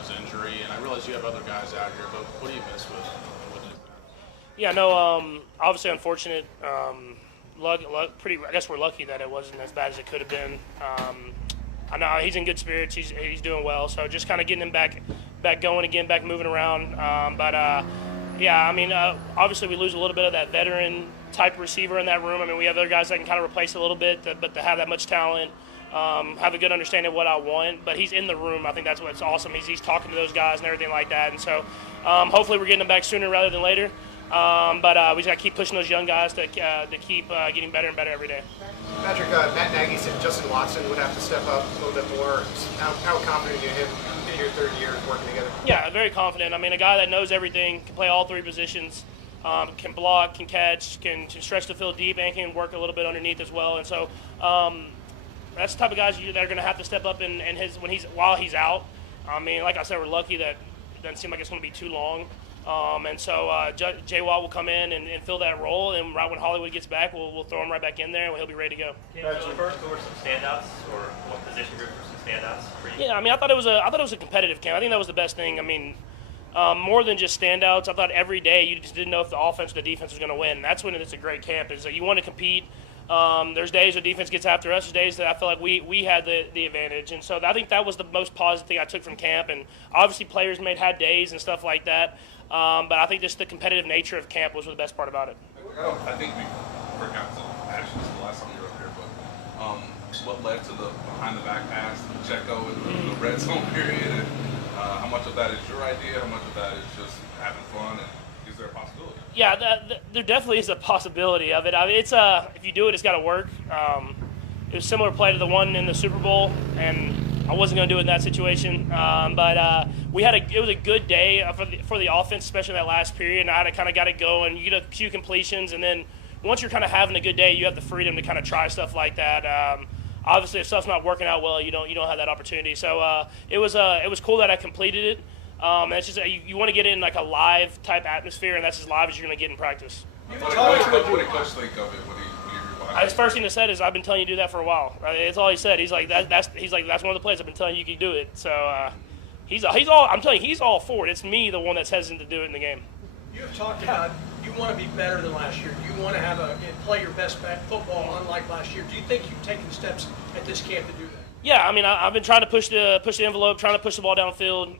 his injury, and I realize you have other guys out here, but what do you miss with it? Yeah, no, obviously unfortunate. I guess we're lucky that it wasn't as bad as it could have been. I know he's in good spirits. He's doing well. So just kind of getting him back going again, back moving around. Yeah, I mean, obviously we lose a little bit of that veteran type receiver in that room. I mean, we have other guys that can kind of replace a little bit, but to have that much talent, have a good understanding of what I want. But he's in the room. I think that's what's awesome. He's talking to those guys and everything like that. And so hopefully we're getting him back sooner rather than later. We just got to keep pushing those young guys to keep getting better and better every day. Patrick, Matt Nagy said Justin Watson would have to step up a little bit more. How confident are you in him in your third year working together? Yeah, very confident. I mean, a guy that knows everything, can play all three positions, can block, can catch, can stretch the field deep, and can work a little bit underneath as well. And so that's the type of guys that are going to have to step up while he's out. I mean, like I said, we're lucky that it doesn't seem like it's going to be too long. Jay Watt will come in and fill that role, and right when Hollywood gets back, we'll throw him right back in there, and he'll be ready to go. First, there were some standouts, or what position group were some standouts for you? Yeah, I mean, I thought it was a competitive camp. I think that was the best thing. I mean, more than just standouts, I thought every day you just didn't know if the offense or the defense was going to win. That's when it's a great camp. Is that you want to compete. There's days where defense gets after us. There's days that I feel like we had the advantage, and so I think that was the most positive thing I took from camp. And obviously, players had days and stuff like that. But I think just the competitive nature of camp was the best part about it. I think we forgot to ask this the last time you were up here, but what led to the behind-the-back pass, the Checo, and the red zone period, and how much of that is your idea, how much of that is just having fun, and is there a possibility? Yeah, there definitely is a possibility of it. I mean, it's if you do it, it's got to work. It was a similar play to the one in the Super Bowl, and I wasn't going to do it in that situation, but it was a good day for the offense, especially that last period. And I had kind of got it going. You get a few completions, and then once you're kind of having a good day, you have the freedom to kind of try stuff like that. Obviously, if stuff's not working out well, you don't have that opportunity. So it was cool that I completed it. It's just you want to get in like a live type atmosphere, and that's as live as you're going to get in practice. What did Coach think of it when he His first thing he said is, "I've been telling you to do that for a while." Right? That's all he said. He's like, that's one of the plays I've been telling you can do it. So he's all. I'm telling you, he's all for it. It's me, the one that's hesitant to do it in the game. You have talked about you want to be better than last year. You want to play your best football, unlike last year. Do you think you've taken steps at this camp to do that? Yeah, I mean, I've been trying to push the envelope, trying to push the ball downfield,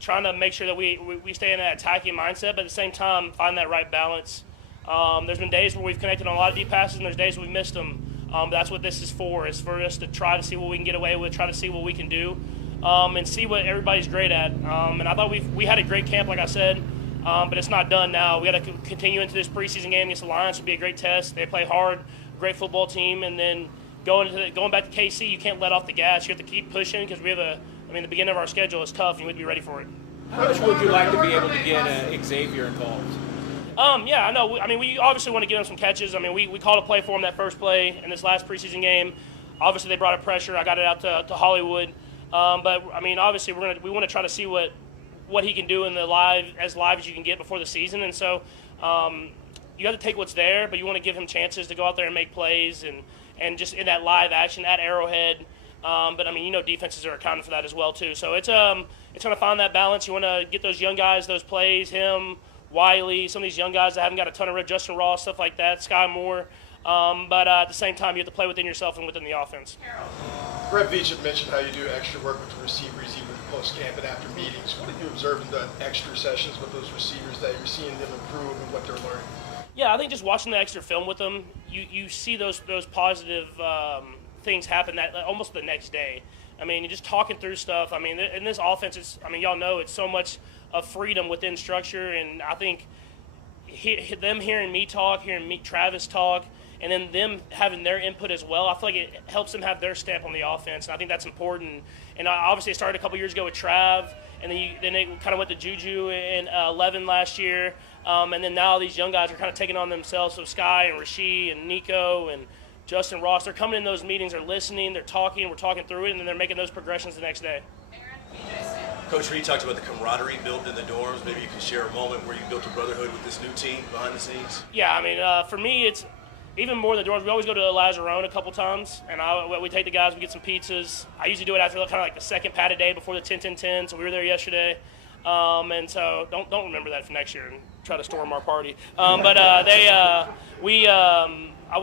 trying to make sure that we stay in that attacking mindset, but at the same time find that right balance. There's been days where we've connected on a lot of deep passes, and there's days where we've missed them. That's what this is for us to try to see what we can get away with, try to see what we can do, and see what everybody's great at. And I thought we had a great camp, like I said, but it's not done now. We got to continue into this preseason game against the Lions. It'll be a great test. They play hard, great football team, and then going back to KC, you can't let off the gas. You have to keep pushing because the beginning of our schedule is tough, and you have to be ready for it. How much would you like to be able to get Xavier involved? Yeah, I know. I mean, we obviously want to get him some catches. I mean, we called a play for him that first play in this last preseason game. Obviously, they brought up pressure. I got it out to Hollywood. But I mean, obviously, we want to try to see what he can do in as live as you can get before the season. And so you have to take what's there, but you want to give him chances to go out there and make plays and just in that live action at Arrowhead. But I mean, defenses are accounting for that as well too. So it's trying to find that balance. You want to get those young guys those plays. Him. Wiley, some of these young guys that haven't got a ton of rep, Justin Ross, stuff like that, Sky Moore. But at the same time, you have to play within yourself and within the offense. Brett Veach had mentioned how you do extra work with the receivers even post-camp and after meetings. What have you observed in the extra sessions with those receivers that you're seeing them improve and what they're learning? Yeah, I think just watching the extra film with them, you see those positive things happen almost the next day. I mean, you're just talking through stuff. I mean, in this offense, y'all know it's so much of freedom within structure, and I think them hearing me talk, hearing Travis talk, and then them having their input as well, I feel like it helps them have their stamp on the offense, and I think that's important. And obviously, it started a couple years ago with Trav, and then they kind of went to Juju in 11 last year, and then now these young guys are kind of taking on themselves. So Sky and Rasheed and Nico and Justin Ross, they're coming in those meetings, they're listening, they're talking, we're talking through it, and then they're making those progressions the next day. Coach Reed talked about the camaraderie built in the dorms. Maybe you can share a moment where you built a brotherhood with this new team behind the scenes. Yeah, I mean, for me, it's even more than the doors, we always go to Lazarone a couple times, and we take the guys, we get some pizzas. I usually do it after kind of like the second padded day before the 10-10-10, so we were there yesterday. And so don't remember that for next year and try to storm our party. We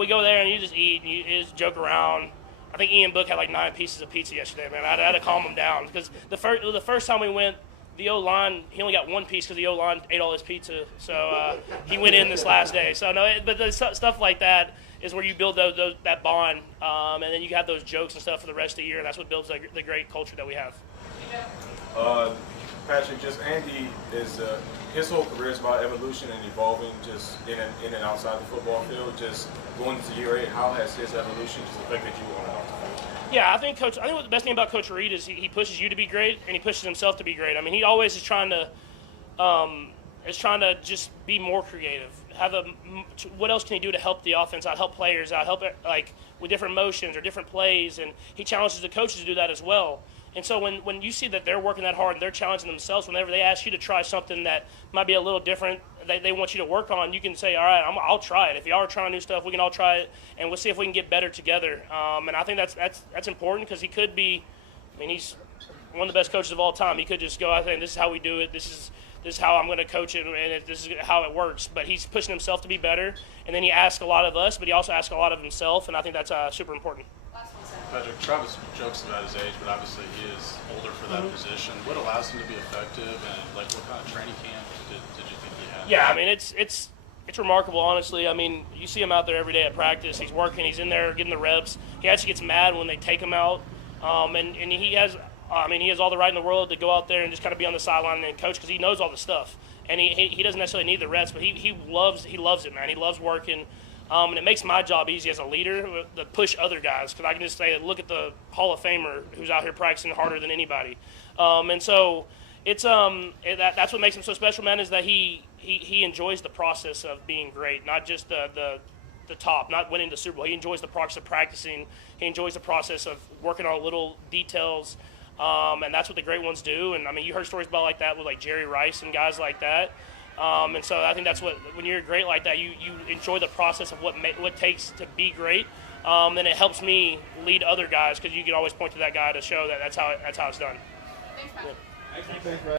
go there and you just eat and you just joke around. I think Ian Book had like 9 pieces of pizza yesterday, man. I had to calm him down because the first time we went, the O-line, he only got 1 piece because the O-line ate all his pizza. So he went in this last day. So but the stuff like that is where you build that bond, and then you have those jokes and stuff for the rest of the year. And that's what builds the great culture that we have. Patrick, just Andy is his whole career is about evolution and evolving, just in and outside the football field. Just going into year 8, how has his evolution just affected you on and off the field? Yeah, I think what the best thing about Coach Reed is he pushes you to be great and he pushes himself to be great. I mean, he always is trying to just be more creative. What else can he do to help the offense out, help players out, help like with different motions or different plays, and he challenges the coaches to do that as well. And so when you see that they're working that hard and they're challenging themselves, whenever they ask you to try something that might be a little different, they want you to work on, you can say, all right, I'll try it. If y'all are trying new stuff, we can all try it, and we'll see if we can get better together. And I think that's important because he could be, I mean, he's one of the best coaches of all time. He could just go out there and this is how we do it. This is how I'm going to coach it, and this is how it works. But he's pushing himself to be better, and then he asks a lot of us, but he also asks a lot of himself, and I think that's super important. Patrick, Travis jokes about his age, but obviously he is older for that position. What allows him to be effective, and like what kind of training camp did you think he had? Yeah, I mean it's remarkable, honestly. I mean, you see him out there every day at practice. He's working. He's in there getting the reps. He actually gets mad when they take him out, and he has. He has all the right in the world to go out there and just kind of be on the sideline and coach because he knows all the stuff, and he doesn't necessarily need the reps, but he loves it, man. He loves working. And it makes my job easy as a leader to push other guys because I can just say, look at the Hall of Famer who's out here practicing harder than anybody. And so it's that's what makes him so special, man, is that he enjoys the process of being great, not just the top, not winning the Super Bowl. He enjoys the process of practicing. He enjoys the process of working on little details, and that's what the great ones do. And, I mean, you heard stories about like that with like Jerry Rice and guys like that. And so I think that's what, when you're great like that, you enjoy the process of what it takes to be great. And it helps me lead other guys because you can always point to that guy to show that that's how it's done. Thanks, Matt. Yeah.